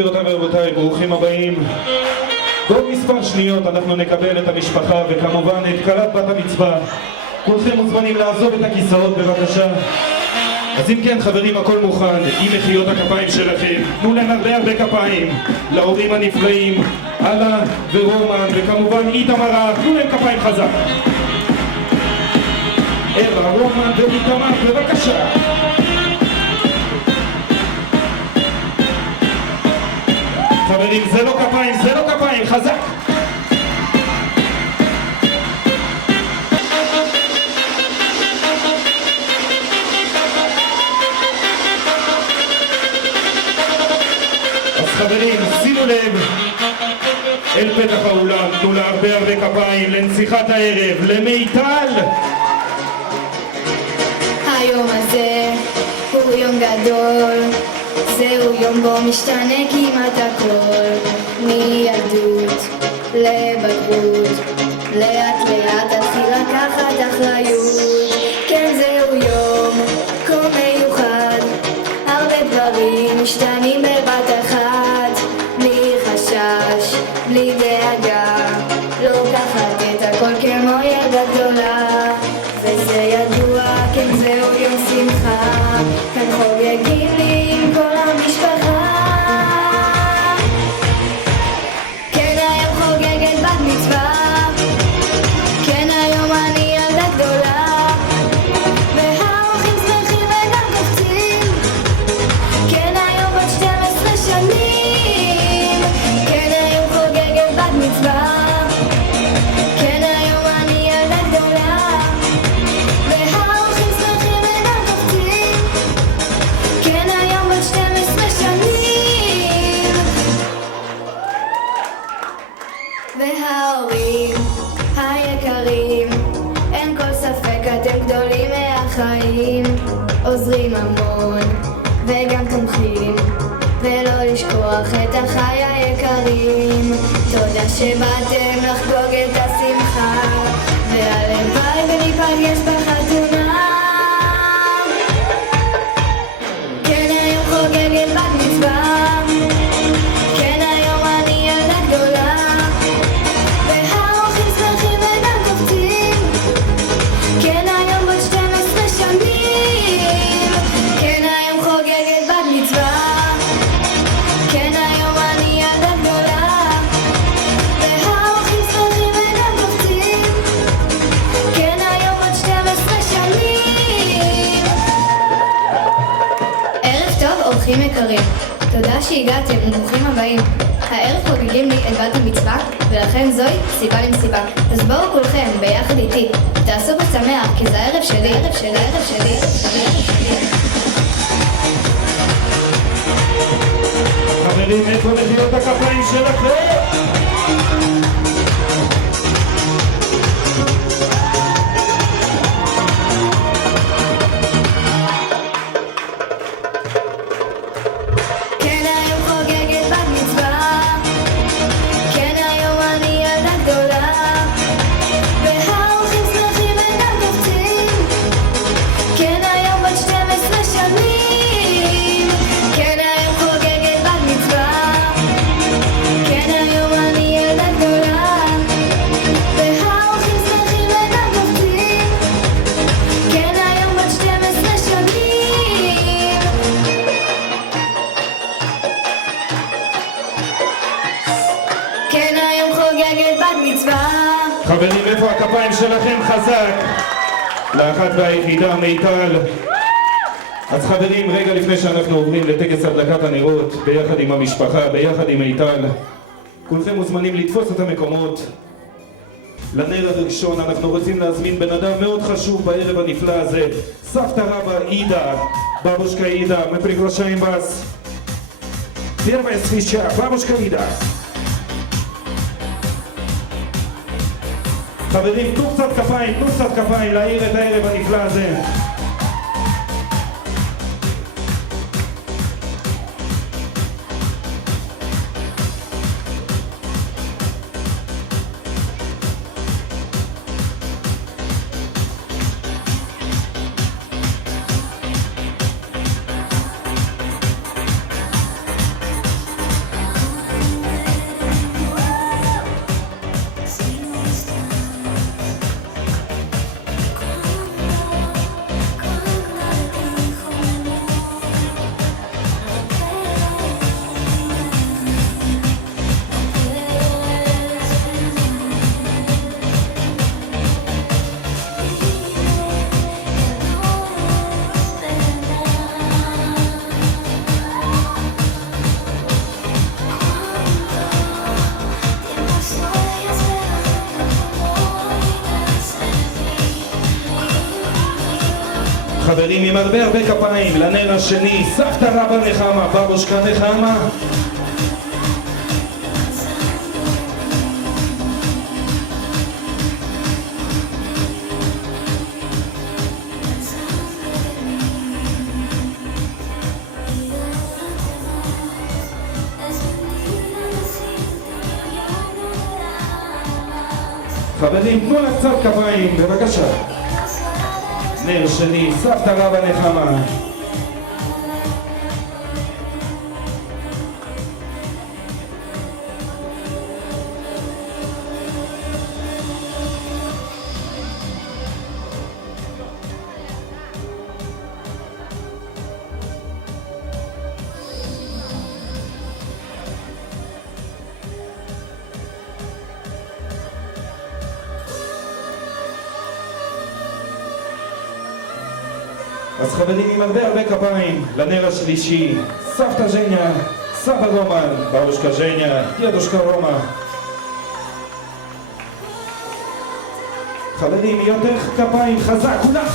גבירותיי ורבותיי, ברוכים הבאים. בעוד מספר שניות אנחנו נקבל את המשפחה וכמובן את כלת בת המצווה. כולכם מוזמנים לעזוב את הכיסאות בבקשה. אז אם כן חברים, הכל מוכן, עם מחיאות הכפיים שלכם. תנו להם הרבה כפיים להורים הנפלאים, אלה ורומן וכמובן איתמר. תנו להם כפיים חזק. אלה, רומן ואיתמר, בבקשה. חברים, זה לא כפיים, חזק. אז חברים, שימו לב אל פתח האולם, תנו לה הרבה כפיים לנציחת הערב, למיטל. היום הזה הוא יום גדול, זהו יום בו משתנה כמעט הכל, מילדות לבגרות, לאט לאט תתחיל לקחת אחריות. כן, זהו יום כה מיוחד, הרבה דברים משתנים בבת אחת, בלי חשש, בלי דאגה, לוקחת את הכל כמו ילדה גדולה, וזה ידוע, כן זהו יום שמחה, כאן חוגגים לי עם כל המשפחה. כן, היום חוגגת בת מצווה, כן, היום אני ילדה גדולה, והאורחים שמחים וגם קופצים, כן, היום בת 12 שנים, כן, היום חוגגת בת מצווה, כן, היום אני ילדה גדולה, והאורחים שמחים וגם קופצים, כן, היום בת 12 שנים. וההורים היקרים, אין כל ספק אתם גדולים מהחיים, עוזרים המון וגם תומכים, ולא לשכוח את החי היקרים. תודה שבאתם לחגוג את השמחה, והלוואי וניפגש בחתונה. כן, היום חוגגת בת מצווה, כן, היום אני ילדה גדולה, והאורחים שמחים וגם קופצים, כן, היום בת 12 שנים, כן, היום חוגגת בת מצווה, כן, היום אני ילדה גדולה, והאורחים שמחים וגם קופצים, כן, היום בת 12 שנים. ערב טוב אורחים יקרים, תודה שהגעתם וברוכים הבאים. הערב חוגגים לי את בת המצווה, ולכן זוהי סיבה למסיבה. אז בואו כולכם ביחד איתי, תעשו בשמח, כי זה הערב שלי, ערב שלי, ערב שלי, ערב שלי. חברים, איפה מחיאות הכפיים שלכם? כן, היום חוגגת בת מצווה, כן, היום אני ילדה גדולה, והאורחים שמחים וגם קופצים, כן, היום בת 12 שנים, כן, היום חוגגת בת מצווה, כן, היום אני ילדה גדולה, והאורחים שמחים וגם קופצים, כן, היום בת 12 שנים. כן, היום חוגגת בת מצווה. חברים, איפה הכפיים שלכם חזק? לאחת והיחידה, מיטל. אז חברים, רגע לפני שאנחנו עוברים לטקס הדלקת הנרות, ביחד עם המשפחה, ביחד עם מיטל, כולכם מוזמנים לתפוס את המקומות. לנר הראשון אנחנו רוצים להזמין בן אדם מאוד חשוב בערב הנפלא הזה, סבתא רבא אידה, בבושקה אידה, мы приглашаем вас. Первая свеча, бабушка Ида. חברים, תנו קצת כפיים להעיר את הערב הנפלא הזה. חברים עם הרבה הרבה כפיים לנר השני, סבתא רבא נחמה, בבושקה נחמה. חברים, תנו לה קצת כפיים, בבקשה. נר שני, סבתא רבא נחמה. אז חברים עם הרבה הרבה כפיים לנר השלישי, סבתא ז'ניה, סבא רומן, בבושקה ז'ניה, דדושקה רומא. חברים, יותר כפיים חזק, כולם!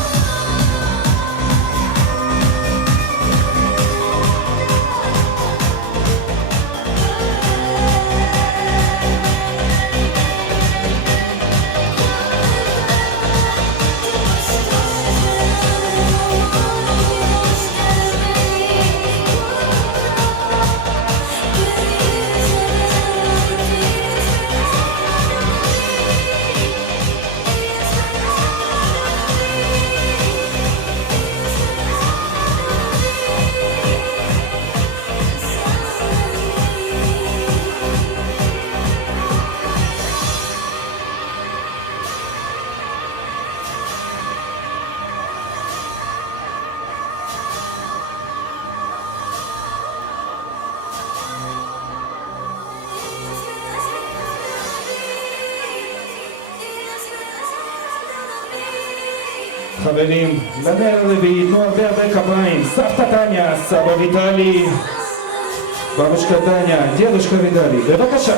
חברים, לנר הרביעי, תנו הרבה הרבה כפיים, סבתא טניה, סבא ויטלי, בבושקה טניה, דדושקה ויטלי, בבקשה.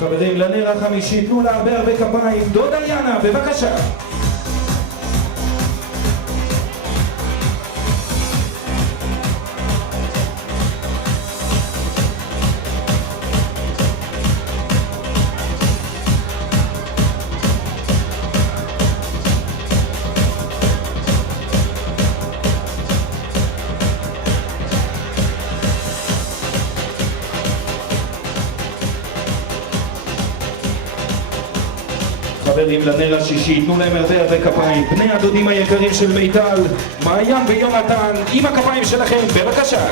חברים, לנר החמישי, תנו לה הרבה הרבה כפיים, דודה יאנה, בבקשה. חברים, לנר השישי, תנו להם הרבה הרבה כפיים, בני הדודים היקרים של מיטל, מעיין ויונתן, עם הכפיים שלכם, בבקשה.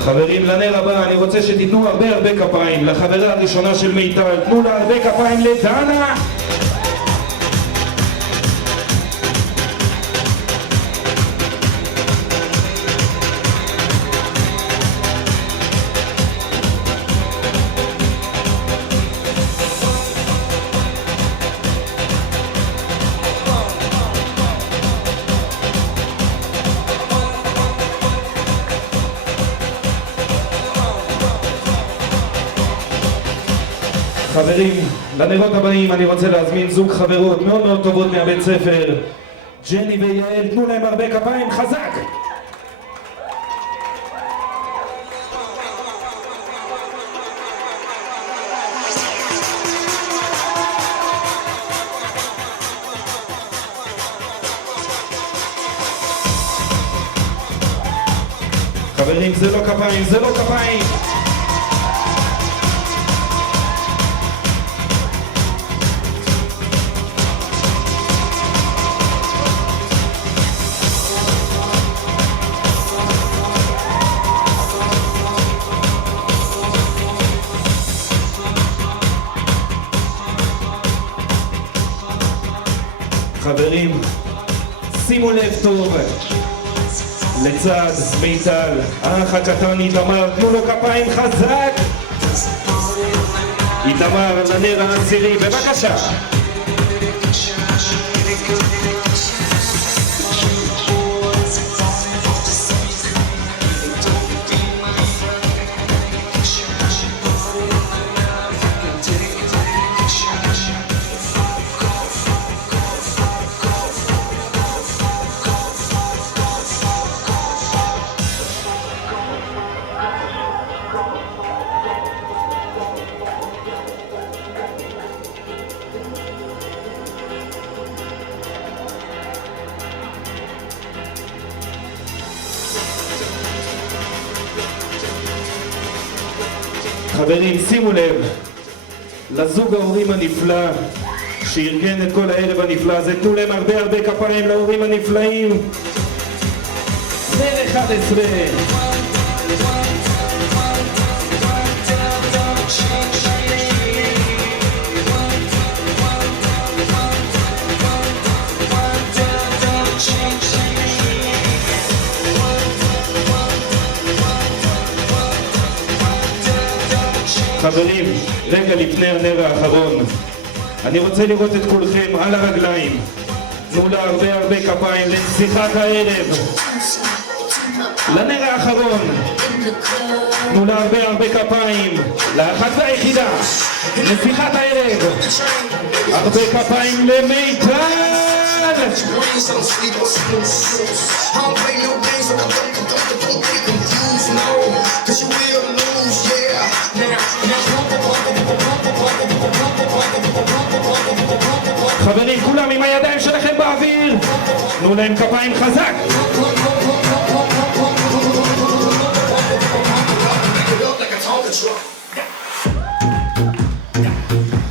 חברים, לנר הבא, אני רוצה שתיתנו הרבה הרבה כפיים לחברה הראשונה של מיטל, תנו לה הרבה כפיים לדנה. חברים, לנרות הבאים אני רוצה להזמין זוג חברות מאוד מאוד טובות מהבית ספר, ג'ני ויעל, תנו להם הרבה כפיים, חזק! חברים, זה לא כפיים, זה לא כפיים! חברים, שימו לב טוב, לצד מיטל, האח הקטן איתמר, תנו לו כפיים חזק! איתמר לנר העשירי, בבקשה! חברים, שימו לב, לזוג ההורים הנפלא שארגן את כל הערב הנפלא הזה, תנו להם הרבה הרבה כפיים להורים הנפלאים. נר 11. חברים, רגע לפני הנר האחרון, אני רוצה לראות את כולכם על הרגליים. תנו לה הרבה הרבה כפיים לנסיכת הערב. לנר האחרון, תנו לה הרבה הרבה כפיים. לאחת והיחידה, נסיכת הערב. הרבה כפיים למיטל! חברים, כולם עם הידיים שלכם באוויר, תנו להם כפיים חזק.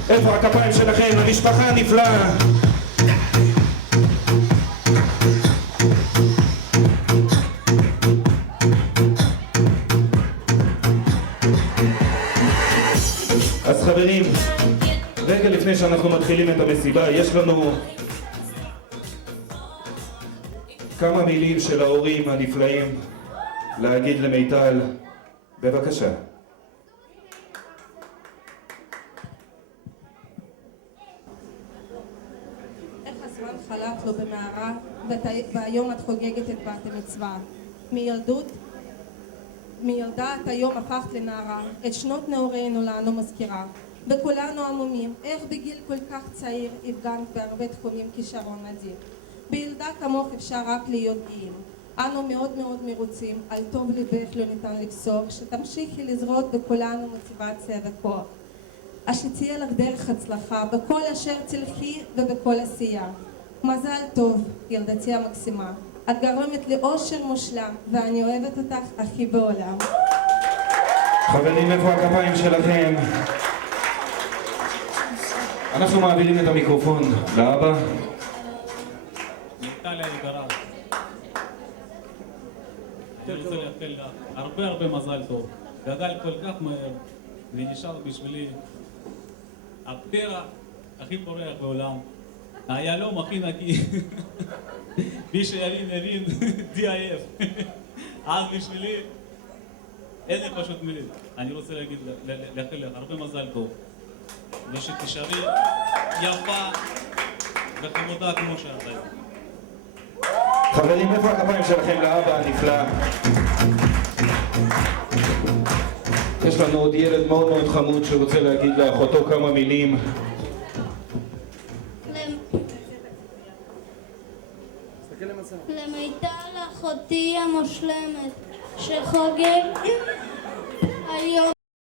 איפה הכפיים שלכם, המשפחה הנפלאה? אז חברים, רגע לפני שאנחנו מתחילים את המסיבה, יש לנו כמה מילים של ההורים הנפלאים להגיד למיטל. בבקשה. איך הזמן חלף לו במהרה, והיום את חוגגת את בת המצווה. מילדה את היום הפכת לנערה, את שנות נעורינו לנו מזכירה. וכולנו עמומים, איך בגיל כל כך צעיר הפגנת בהרבה תחומים כישרון אדיר. בילדה כמוך אפשר רק להיות גאים. אנו מאוד מאוד מרוצים, על טוב ליבך לא ניתן לפסוק, שתמשיכי לזרות בכולנו מוטיבציה וכוח. אז שתהיה לך דרך הצלחה בכל אשר תלכי ובכל עשייה. מזל טוב, ילדתי המקסימה. את גרמת לאושר מושלם, ואני אוהבת אותך הכי בעולם. חברים, איפה הכפיים שלכם? אנחנו מעבירים את המיקרופון לאבא. מיטל היקרה, אני רוצה לאחל לך הרבה מזל טוב. גדל כל כך מהר ונשאר בשבילי הפרח הכי פורח בעולם, היהלום הכי נקי. מי שילין די עייף. אז בשבילי אין לי פשוט מילים. אני רוצה לאחל לך הרבה מזל טוב, ושתשארי יפה וחמודה כמו שאת היום. חברים, איפה הכפיים שלכם לאבא הנפלא? יש יש לנו עוד ילד מאוד מאוד חמוד שרוצה להגיד לאחותו כמה מילים. למיטל אחותי המושלמת שחוגגת